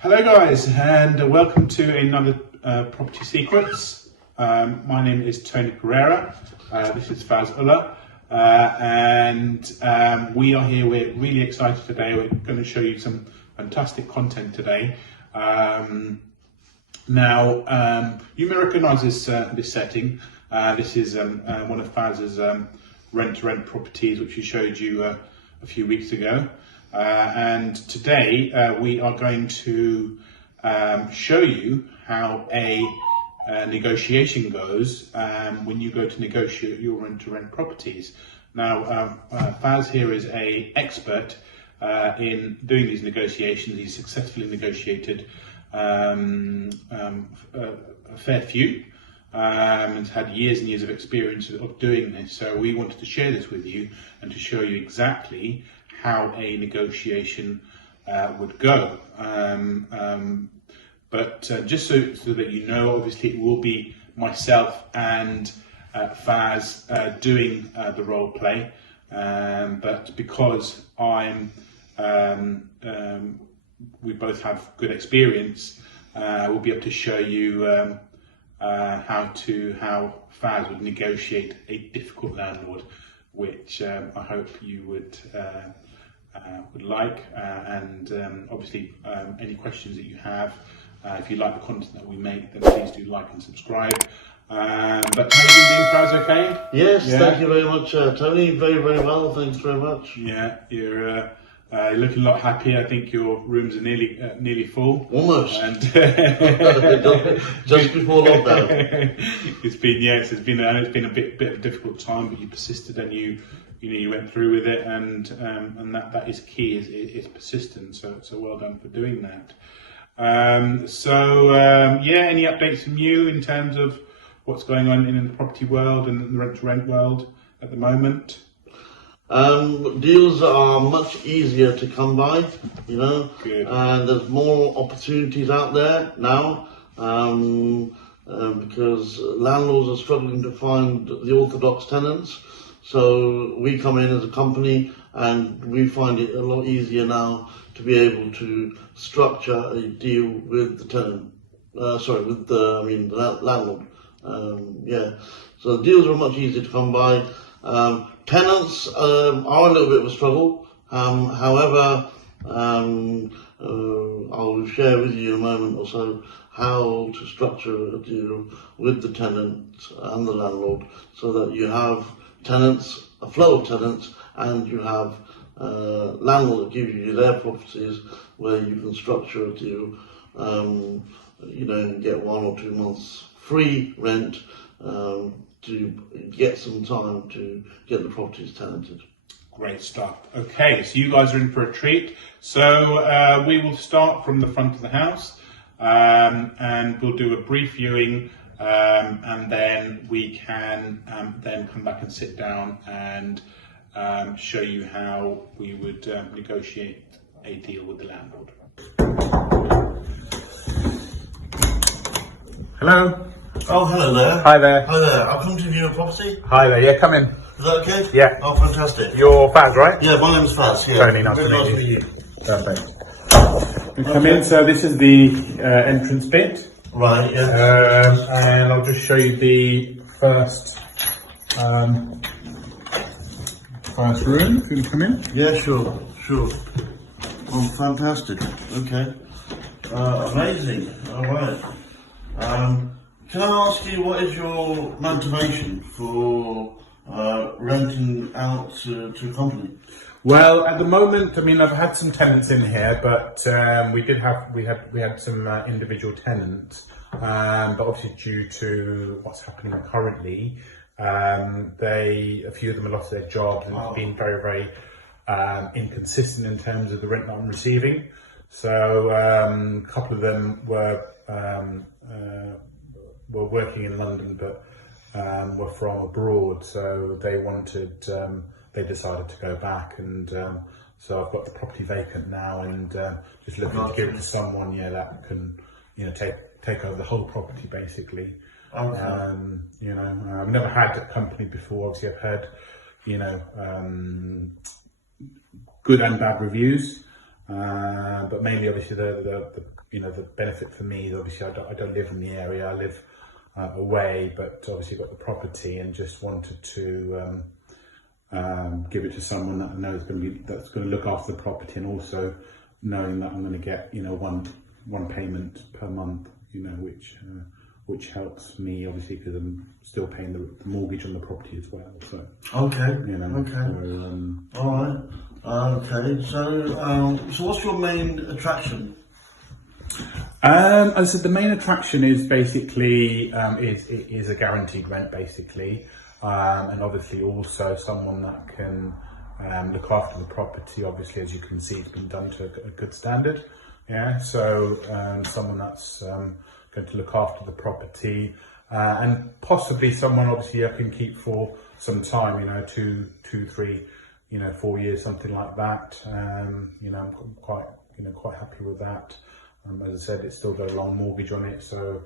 Hello guys, and welcome to another Property Secrets. My name is Tony Pereira, this is Faz Ullah, and we are here. We're really excited today. We're going to show you some fantastic content today. Now, you may recognise this setting. This is one of Faz's rent-to-rent properties, which we showed you a few weeks ago. And today we are going to show you how a negotiation goes when you go to negotiate your rent-to-rent properties. Now, Faz here is an expert in doing these negotiations. He's successfully negotiated a fair few and had years and years of experience of doing this. So we wanted to share this with you and to show you exactly how a negotiation would go. But just so that you know, obviously it will be myself and Faz doing the role play, but because we both have good experience, we'll be able to show you how Faz would negotiate a difficult landlord, which I hope you would like, and obviously any questions that you have, if you like the content that we make, then please do like and subscribe. But how you doing, Faz? Okay? Yes, yeah. Thank you very much, Tony. Very, very well. Thanks very much. Yeah, you're looking a lot happier. I think your rooms are nearly full. Almost. And just before lockdown. It's been a bit of a difficult time, but you persisted and you went through with it, and that is key. Is persistence. So well done for doing that. Yeah, any updates from you in terms of what's going on in the property world and the rent-to-rent world at the moment? Deals are much easier to come by, Good. And there's more opportunities out there now, because landlords are struggling to find the orthodox tenants. So we come in as a company and we find it a lot easier now to be able to structure a deal with the tenant, with the landlord. So the deals are much easier to come by. Tenants are a little bit of a struggle. However, I'll share with you in a moment or so how to structure a deal with the tenant and the landlord so that you have tenants, a flow of tenants, and you have landlord that gives you their properties where you can structure a deal, and get 1 or 2 months free rent to get some time to get the properties tenanted. Great stuff. Okay, so you guys are in for a treat. So we will start from the front of the house, and we'll do a brief viewing, and then we can then come back and sit down and show you how we would negotiate a deal with the landlord. Hello. Oh, hello there. Hi there. Hi there. I've come to view a property. Hi there. Yeah, come in. Is that okay? Yeah. Oh, fantastic. You're Faz, right? Yeah, my name's Faz. Yeah. Tony, nice Very to nice meet to you. meet you. Perfect. You come in. So this is the entrance bit. Right. Yeah. And I'll just show you the first room. If you can come in. Yeah, sure. Oh, fantastic. Okay. Amazing. All right. Can I ask you, what is your motivation for renting out to a company? Well, at the moment, I mean, I've had some tenants in here, but we had some individual tenants, but obviously due to what's happening currently, a few of them have lost their jobs and it's been very, very inconsistent in terms of the rent that I'm receiving. So a couple of them were working in London, but were from abroad, so they decided to go back, and so I've got the property vacant now, and just looking to give it to someone, that can, take over the whole property basically. Okay. I've never had a company before. Obviously, I've heard, good and bad reviews. But mainly, obviously, the benefit for me is obviously I don't live in the area. I live away, but obviously got the property and just wanted to give it to someone that I know that's going to look after the property, and also knowing that I'm going to get one payment per month, which helps me obviously because I'm still paying the mortgage on the property as well. So Okay. okay. So, all right. Okay. So what's your main attraction? As I said, the main attraction is basically is a guaranteed rent, basically, and obviously also someone that can look after the property. Obviously, as you can see, it's been done to a good standard. Yeah, so someone that's going to look after the property, and possibly someone obviously I can keep for some time. 2, 3, 4 years, something like that. I'm quite happy with that. As I said, it's still got a long mortgage on it, so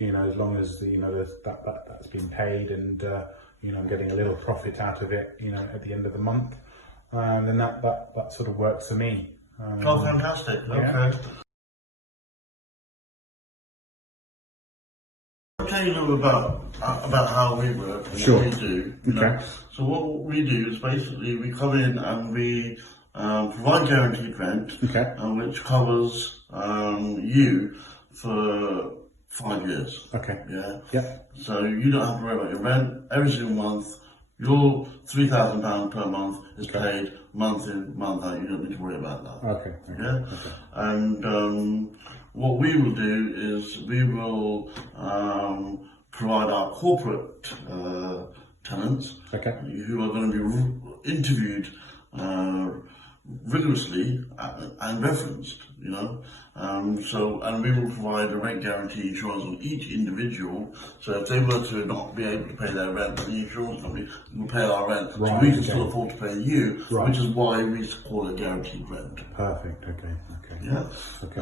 as long as that's been paid, and I'm getting a little profit out of it, at the end of the month, then that sort of works for me. Oh, fantastic! Yeah. Okay. I'll tell you a little about how we work and Sure. what we do. Okay. So what we do is basically we come in and we provide guaranteed rent, Okay. which covers you for 5 years. Okay. Yeah. Yeah. So you don't have to worry about your rent every single month. Your £3,000 per month is paid month in, month out. You don't need to worry about that. Okay. Yeah. Okay. And what we will do is we will provide our corporate tenants Okay. who are going to be interviewed rigorously and referenced, and we will provide a rent guarantee insurance on each individual. So if they were to not be able to pay their rent, the insurance company will pay our rent. Right, so we can okay. still afford to pay you, Right. which is why we call it guaranteed rent. Perfect. Okay. Yeah. Okay.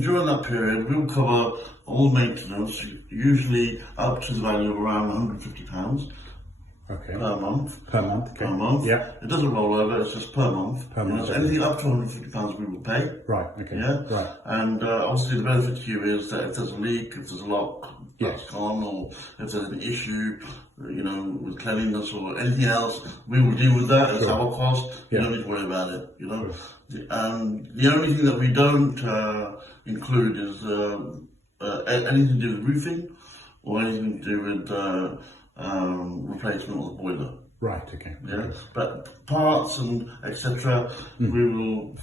During that period, we'll cover all maintenance, usually up to the value of around £150 Okay. per month. Per month. Okay. Per month. Yeah. It doesn't roll over, it's just per month. Per month, So okay. anything up to £150 we will pay. Right. Okay. Yeah. Right. And obviously the benefit to you is that if there's a leak, if there's a lock that's Yes. gone, or if there's an issue, with cleanliness or anything else, we will deal with that. It's our cost. You Yeah. don't need to worry about it. The only thing that we don't include is anything to do with roofing or anything to do with replacement of the boiler. Right. Okay. Yeah, but parts and etc. We will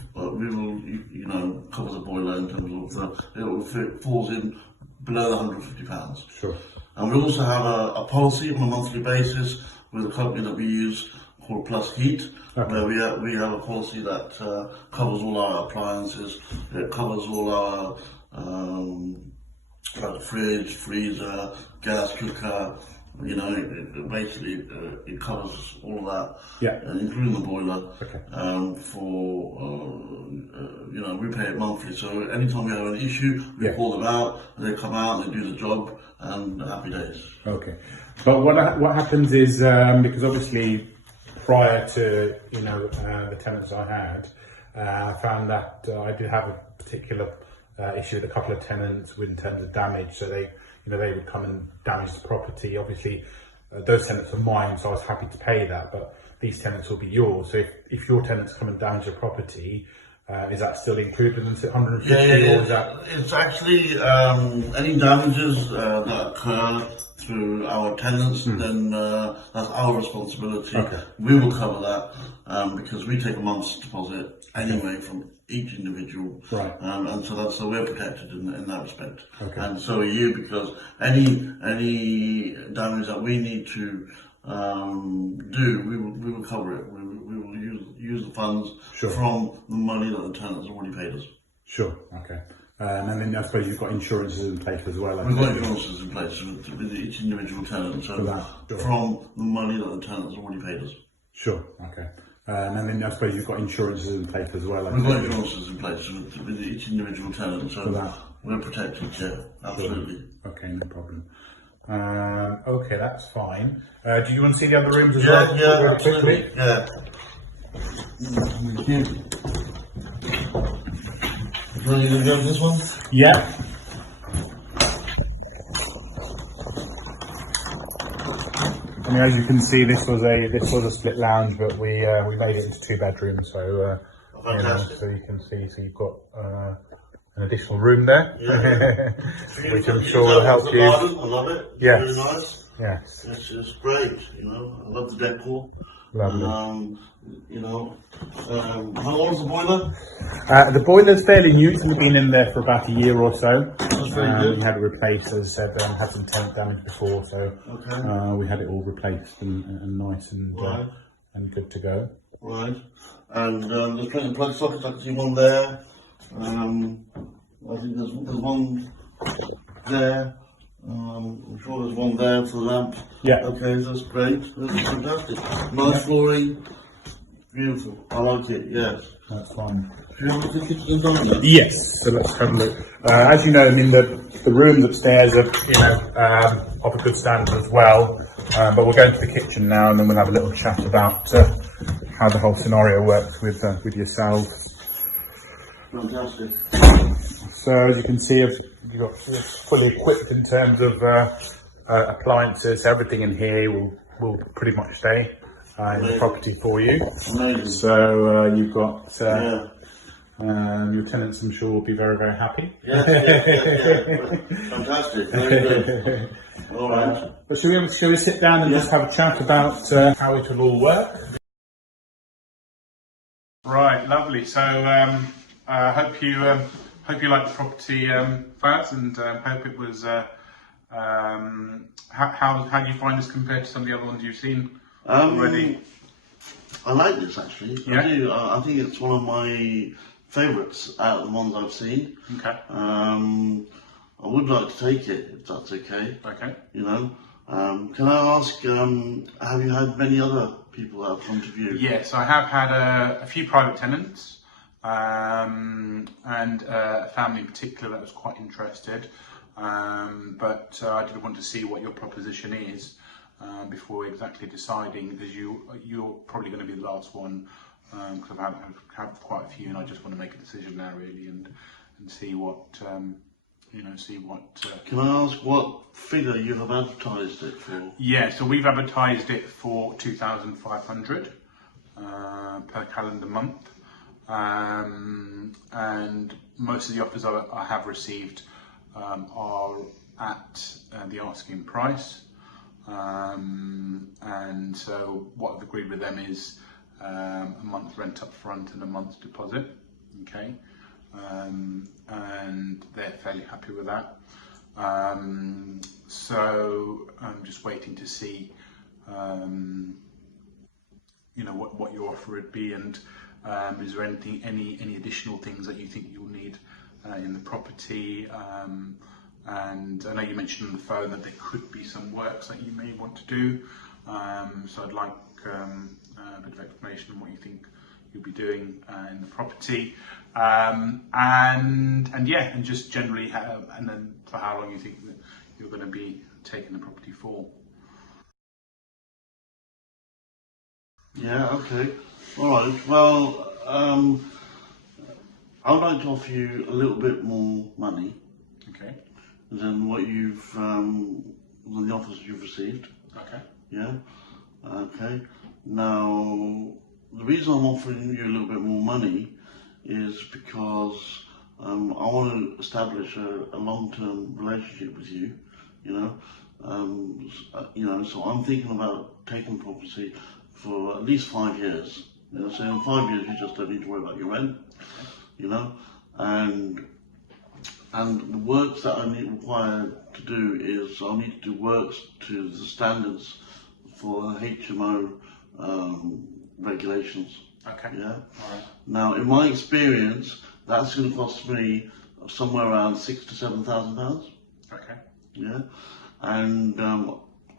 cover the boiler in terms of it falls in below the £150. Sure. And we also have a policy on a monthly basis with a company that we use called Plus Heat, Okay. where we have a policy that covers all our appliances. It covers all our like fridge, freezer, gas cooker. It covers all of that, Yeah. including the boiler. Okay. We pay it monthly. So anytime we have an issue, we Yeah. call them out, and they come out, and they do the job, and happy days. Okay. But what happens is because obviously prior to the tenants I had, I found that I did have a particular issue with a couple of tenants in terms of damage. So they would come and damage the property. Obviously, those tenants are mine, so I was happy to pay that. But these tenants will be yours. So if your tenants come and damage the property, is that still included in the 150? Yeah. Or is that... It's actually any damages that occur through our tenants, then that's our responsibility. Okay. We will cover that because we take a month's deposit anyway from each individual, Right. and so we're protected in that respect. Okay. And so are you, because any damage that we need to do, we will cover it. We will use the funds Sure. from the money that the tenants already paid us. Sure. Okay. And then I suppose you've got insurances in place as well. We've got insurances in place with each individual tenant, so Sure. from the money that the tenants already paid us. Sure. Okay. And then I suppose you've got insurances in place as well. We've got insurances in place with each individual tenant, so we're protected, yeah, absolutely. Okay, no problem. Okay, that's fine. Do you want to see the other rooms as well? Yeah, Very absolutely, quickly? yeah. Ready to go this one? Yeah. I mean, as you can see, this was a split lounge, but we made it into 2 bedrooms. So you know, so you can see, so you've got an additional room there, which I'm sure will help you. Garden, I love it. Yes. Very nice. Yes. It's just great. You know, I love the decor. Lovely. You know, how old is the boiler? The boiler's fairly new. It's only been in there for about a year or so. That's very good. We had it replaced, as I said, had some tenant damage before, so Okay. we had it all replaced and nice Right. and good to go. Right. And there's plenty of plug sockets. I can see one there. I think there's one there. I'm sure there's one there for the lamp. Yeah. Okay, that's great. That's fantastic. Nice flooring. Beautiful. I like it. Yes. That's fine. Do you have a look at the kitchen and dining? Yes. So let's have a look. As you know, I mean the rooms upstairs are of a good standard as well. But we'll go into the kitchen now, and then we'll have a little chat about how the whole scenario works with yourselves. Fantastic. So as you can see, it's fully equipped in terms of appliances. Everything in here will pretty much stay in the property for you. Amazing. So you've got Yeah. your tenants, I'm sure, will be very, very happy. Yeah. Fantastic. Very good. All right. But shall we sit down and just have a chat about how it will all work? Right, lovely. So I hope you liked the property, Faz, and hope it was. How do you find this compared to some of the other ones you've seen already? I like this actually. Yeah? I do. I think it's one of my favourites out of the ones I've seen. Okay. I would like to take it if that's okay. Okay. You know. Can I ask? Have you had many other people that have come to view? Yes, I have had a few private tenants and a family in particular that was quite interested. But I did want to see what your proposition is before exactly deciding, because you're probably going to be the last one, because I've had quite a few, and I just want to make a decision now really and see what Can I ask what figure you have advertised it for? Yeah, so we've advertised it for 2,500 per calendar month, and most of the offers I have received are at the asking price, and so what I've agreed with them is a month's rent up front and a month's deposit. Okay. And they're fairly happy with that. So I'm just waiting to see, what your offer would be, and is there any additional things that you think you'll need in the property? And I know you mentioned on the phone that there could be some works that you may want to do. So I'd like a bit of explanation on what you think you'll be doing in the property, and just generally and then for how long you think that you're going to be taking the property for. Yeah, okay. All right. Well, I would like to offer you a little bit more money. Okay. Than what than the offers you've received. Okay. Yeah. Okay. Now, the reason I'm offering you a little bit more money is because I want to establish a long-term relationship with you. So I'm thinking about taking property for at least 5 years. So in 5 years, you just don't need to worry about your rent. And the works that I require to do is I need to do works to the standards for HMO regulations. Okay. Yeah. All right. Now, in my experience, that's going to cost me somewhere around £6,000 to £7,000. Okay. Yeah. And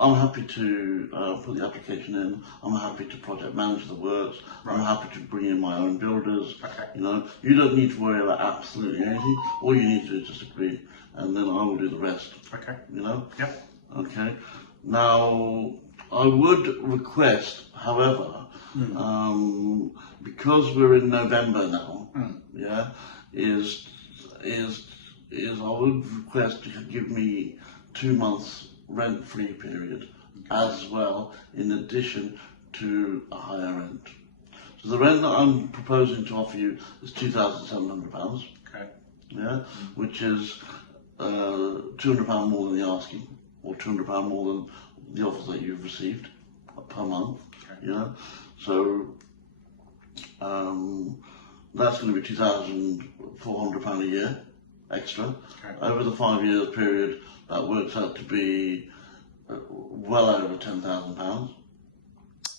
I'm happy to put the application in. I'm happy to project manage the works. Right. I'm happy to bring in my own builders. Okay. You don't need to worry about absolutely anything. All you need to do is just agree, and then I will do the rest. Okay. Yep. Yep. Okay. Now, I would request, however, because we're in November now, is is I would request you could give me 2 months rent-free period as well, in addition to a higher rent. So the rent that I'm proposing to offer you is £2,700. Okay. Yeah, which is £200 more than the asking, or £200 more than the offers that you've received per month. Okay. You know, so that's going to be £2,400 a year extra. Okay. Over the 5-year period, that works out to be well over £10,000.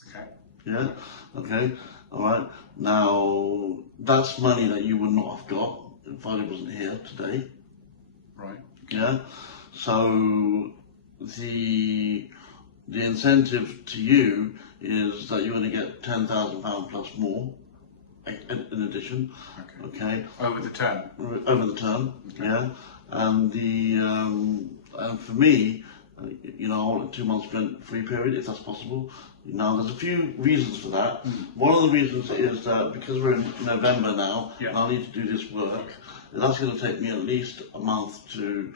Okay. Yeah. Okay. All right. Now that's money that you would not have got if I wasn't here today. Right. Yeah. So the incentive to you is that you're going to get £10,000 plus more in addition. Okay. Okay. Over the term. Over the term. Okay. Yeah. And the and for me, you know, I want a 2 months rent-free period if that's possible. Now, there's a few reasons for that. One of the reasons is that because we're in November now, Yeah. and I need to do this work, that's going to take me at least a month to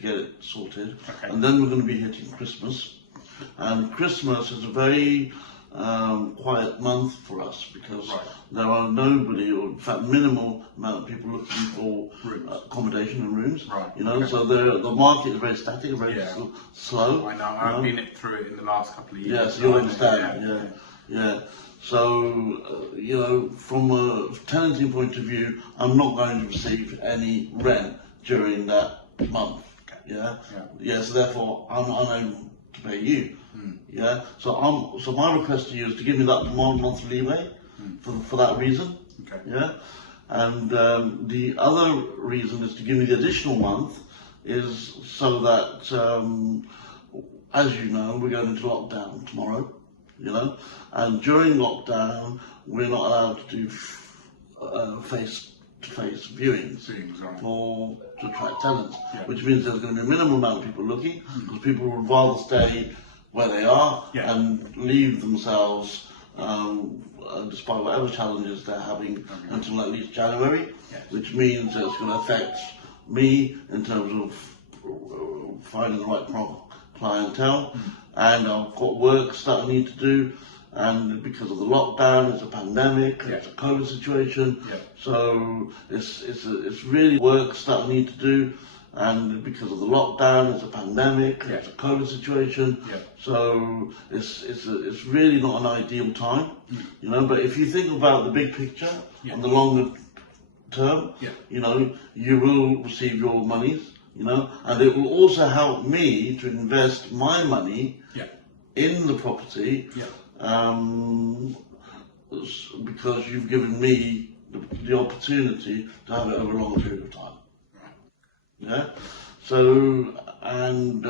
get it sorted. Okay. And then we're going to be hitting Christmas. And Christmas is a very quiet month for us because Right. there are nobody, or in fact minimal amount of people looking for Rooms. Accommodation and rooms. Right, You know, okay. so the market is very static, very Yeah. slow. I know. I've been through it in the last couple of years. Yes, you so I know, understand. Yeah. So you know, from a tenanting point of view, I'm not going to receive any rent during that month. Yeah. Yeah. So therefore, I'm unable to pay you. Yeah. So my request to you is to give me that 1 month leeway for that reason. Okay. Yeah. And the other reason is to give me the additional month is so that, as you know, we're going into lockdown tomorrow, you know, and during lockdown, we're not allowed to do face-to-face viewings Viewings, right. to attract tenants, Yeah. which means there's going to be a minimal amount of people looking, because people would rather stay where they are Yeah. and leave themselves despite whatever challenges they're having until at least January, Yes. which means it's going to affect me in terms of finding the right clientele, and I've got works that I need to do, and because of the lockdown, it's a pandemic, Yeah. it's a COVID situation, Yeah. so it's really works that I need to do. And because of the lockdown, it's a pandemic, Yeah. it's a COVID situation, Yeah. so it's really not an ideal time, you know. But if you think about the big picture Yeah. and the longer term, Yeah. you know, you will receive your monies, you know, and it will also help me to invest my money Yeah. in the property, Yeah. because you've given me the opportunity to have it over a long period of time. Yeah. So, and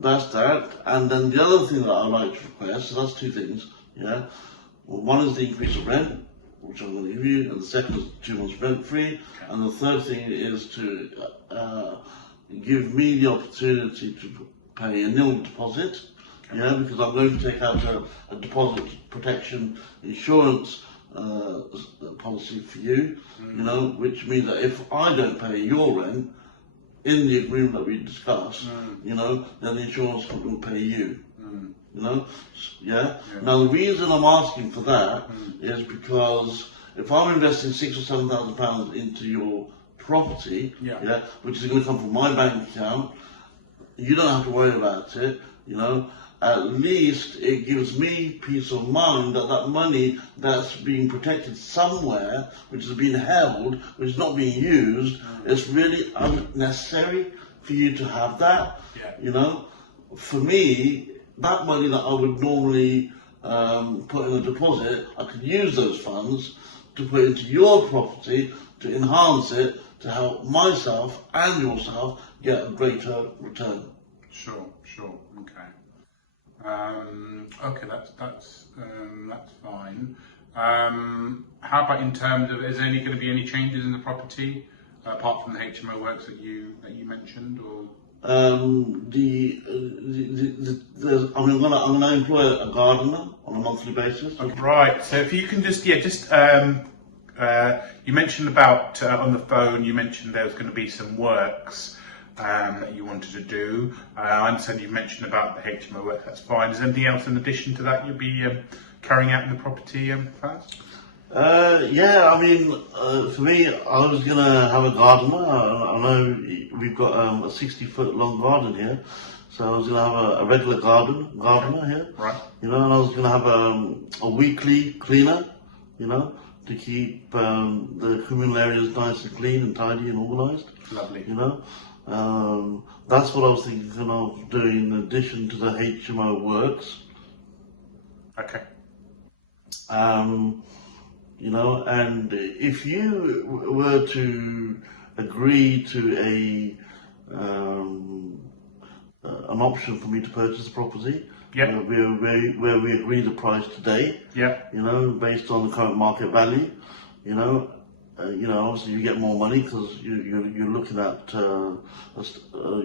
that's that. And then the other thing that I'd like to request, so that's two things. Yeah. Well, one is the increase of rent, which I'm going to give you, and the second is 2 months rent free. And the third thing is to give me the opportunity to pay a nil deposit. Yeah, because I'm going to take out a deposit protection insurance policy for you, you know, which means that if I don't pay your rent in the agreement that we discussed, you know, then the insurance company will pay you. You know, yeah? Now the reason I'm asking for that is because if I'm investing £6,000 or £7,000 into your property, Yeah. which is going to come from my bank account, you don't have to worry about it, you know. At least it gives me peace of mind that that money that's being protected somewhere, which is being held, which is not being used, it's really unnecessary for you to have that. Yeah. You know, for me, that money that I would normally put in a deposit, I could use those funds to put into your property to enhance it, to help myself and yourself get a greater return. Sure. Okay. Okay, that's fine. How about in terms of, is there going to be any changes in the property apart from the HMO works that you mentioned, or? I'm going to employ a gardener on a monthly basis. Okay. Right. So if you can just you mentioned about on the phone. You mentioned there was going to be some works that you wanted to do. I understand you mentioned about the HMO work. That's fine. Is there anything else in addition to that you'll be carrying out in the property, Faz? Yeah, I mean, for me, I was going to have a gardener. I know we've got a 60-foot long garden here, so I was going to have a regular gardener here. Right. You know, and I was going to have a weekly cleaner, you know, to keep the communal areas nice and clean and tidy and organised. Lovely. You know, that's what I was thinking of doing in addition to the HMO works. Okay. You know, and if you were to agree to an option for me to purchase the property, Yep. where we agree the price today, Yeah. you know, based on the current market value, you know, obviously you get more money because you're looking at, you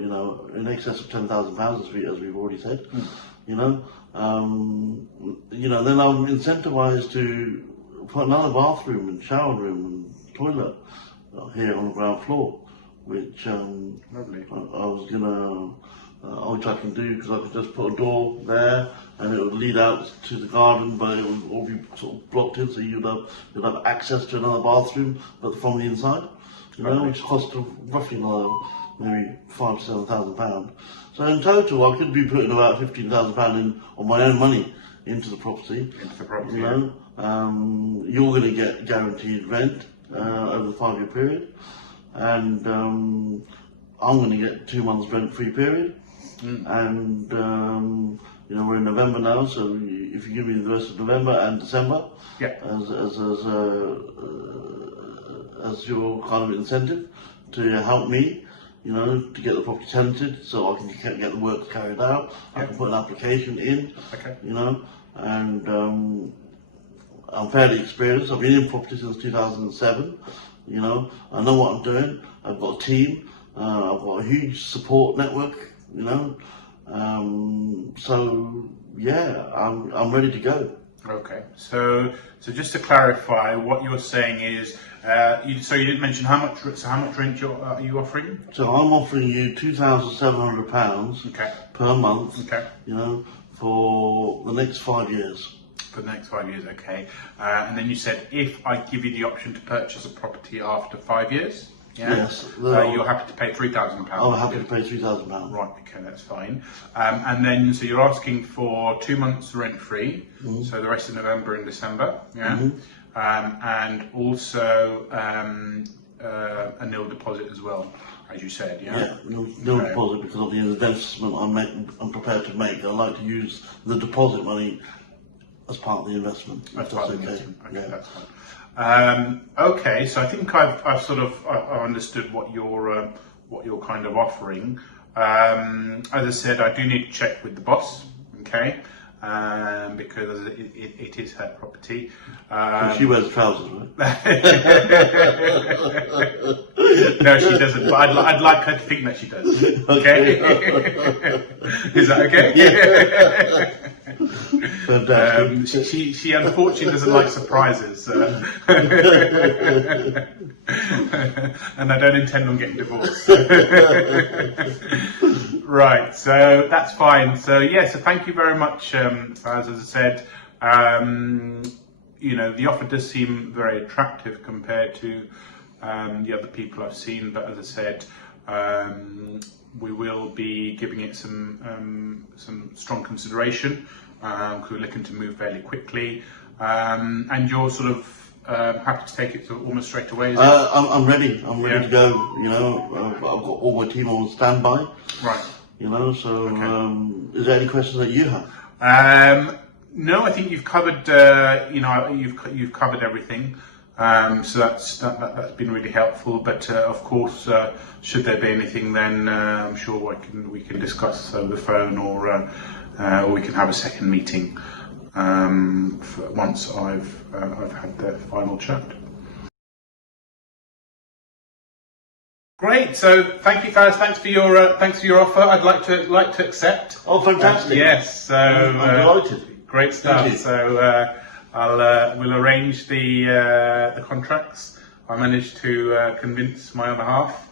know, in excess of £10,000 as we've already said, you know, then I'm incentivized to put another bathroom and shower room and toilet here on the ground floor, which Lovely. I was gonna, which I can do because I could just put a door there and it would lead out to the garden, but it would all be sort of blocked in, so you'd have access to another bathroom, but from the inside, you know, which cost roughly another maybe £5,000 to £7,000. So in total, I could be putting about £15,000 in on my own money into the property. Into the property. You know, you're going to get guaranteed rent over the 5-year period, and I'm going to get 2 months rent-free period. And you know, we're in November now, so if you give me the rest of November and December, Yeah. as your kind of incentive to help me, you know, to get the property tenanted, so I can get the work carried out. I can put an application in, Okay. you know, and I'm fairly experienced. I've been in property since 2007. You know, I know what I'm doing. I've got a team. I've got a huge support network. You know, so yeah, I'm ready to go. Okay. So just to clarify, what you're saying is, so you didn't mention how much rent are you offering? So I'm offering you £2,700 Okay. per month. Okay. You know, for the next 5 years. For the next 5 years, okay. And then you said if I give you the option to purchase a property after 5 years, yeah, Yes. you're happy to pay £3,000. I'm happy to pay £3,000. Right, okay, that's fine. And then, so you're asking for 2 months rent-free, so the rest of November and December, yeah? And also a nil deposit as well, as you said, yeah? Yeah, no deposit because of the investment I'm prepared to make. I like to use the deposit money as part of the investment. That's part of the investment. Okay, Yeah. that's fine. Okay, so I think I've sort of understood what you're kind of offering. As I said, I do need to check with the boss, okay, because it is her property. She wears trousers, right? No, she doesn't. But I'd like her to think that she does. Okay, is that okay? Yeah. Fantastic. She unfortunately doesn't like surprises, and I don't intend on getting divorced. Right, so that's fine. So yeah, so thank you very much, Faz. As I said, you know, the offer does seem very attractive compared to the other people I've seen, but as I said, we will be giving it some strong consideration because we're looking to move fairly quickly. And you're sort of happy to take it to almost straight away, is it? I'm ready. I'm ready Yeah. to go. You know, I've got all my team on standby. Right. You know, so Okay. is there any questions that you have? No, I think you've covered. You know, you've covered everything. So that's been really helpful. But of course, should there be anything, then I'm sure we can discuss over the phone, or we can have a second meeting once I've had the final chat. Great. So thank you, guys. Thanks for your offer. I'd like to accept. Oh, fantastic! Yes. So I'm delighted. great stuff. Thank you. So we'll arrange the contracts. I managed to convince my other half,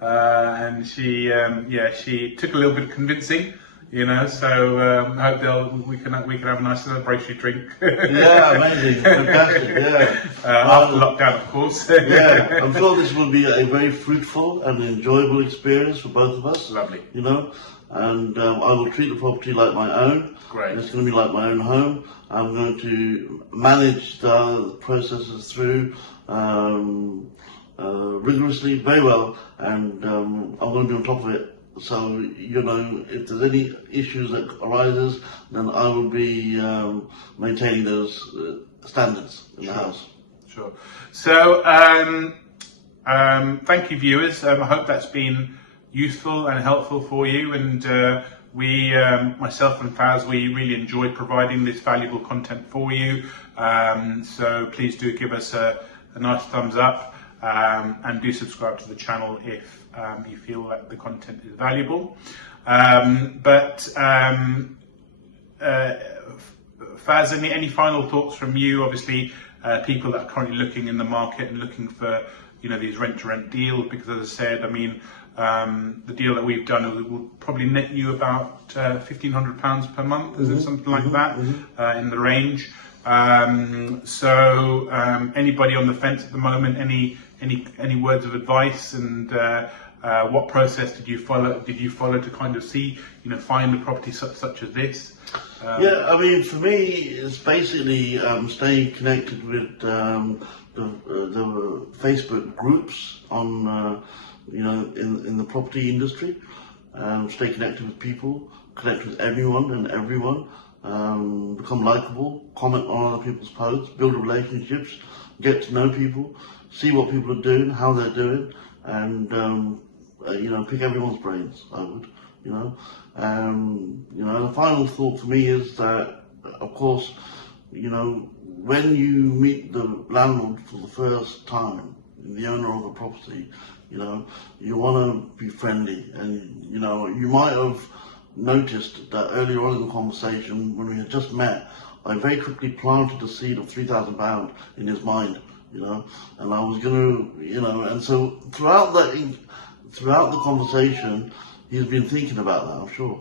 and she took a little bit of convincing. So I hope we can have a nice celebratory drink. Yeah, amazing, fantastic. Yeah. After lockdown, of course. Yeah, I'm sure this will be a very fruitful and enjoyable experience for both of us. Lovely. And I will treat the property like my own. Great. It's going to be like my own home. I'm going to manage the processes through rigorously, very well, and I'm going to be on top of it. So, if there's any issues that arises, then I will be maintaining those standards in the house. Sure. So, thank you, viewers. I hope that's been useful and helpful for you. And we, myself and Faz, we really enjoyed providing this valuable content for you. So please do give us a nice thumbs up and do subscribe to the channel if you feel that the content is valuable. Faz, any final thoughts from you? Obviously, people that are currently looking in the market and looking for these rent-to-rent deals, because as I said, the deal that we've done will probably net you about £1,500 per month, is it something like that, in the range. So anybody on the fence at the moment, any words of advice, and what process did you follow to kind of find a property such as this? For me, it's basically staying connected with the Facebook groups on in the property industry. Stay connected with people, connect with everyone and everyone, become likable, comment on other people's posts, build relationships, get to know people, see what people are doing, how they're doing, and pick everyone's brains. I would, the final thought for me is that, of course, when you meet the landlord for the first time, the owner of a property, you want to be friendly, and you might have noticed that earlier on in the conversation when we had just met, I very quickly planted a seed of £3,000 in his mind, and I was going to, and so throughout the conversation, he's been thinking about that, I'm sure,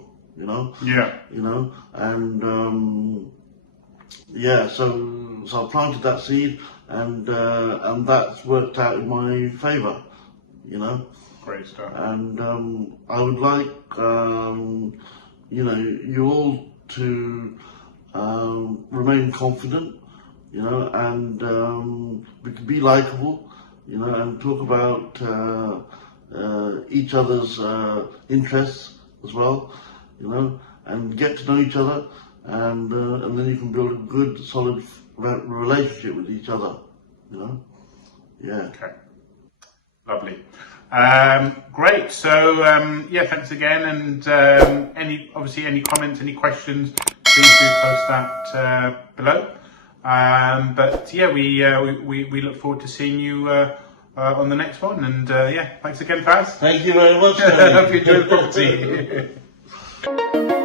Yeah. And so I planted that seed, and that's worked out in my favour, Great stuff. And I would like, you all to remain confident, and be likeable, and talk about each other's interests as well, and get to know each other, and then you can build a good, solid relationship with each other, Yeah. Okay. Lovely. Great. So thanks again. And any comments, any questions, please do post that below. We look forward to seeing you on the next one. And thanks again, Faz. Thank you very much. Hope you enjoyed the property.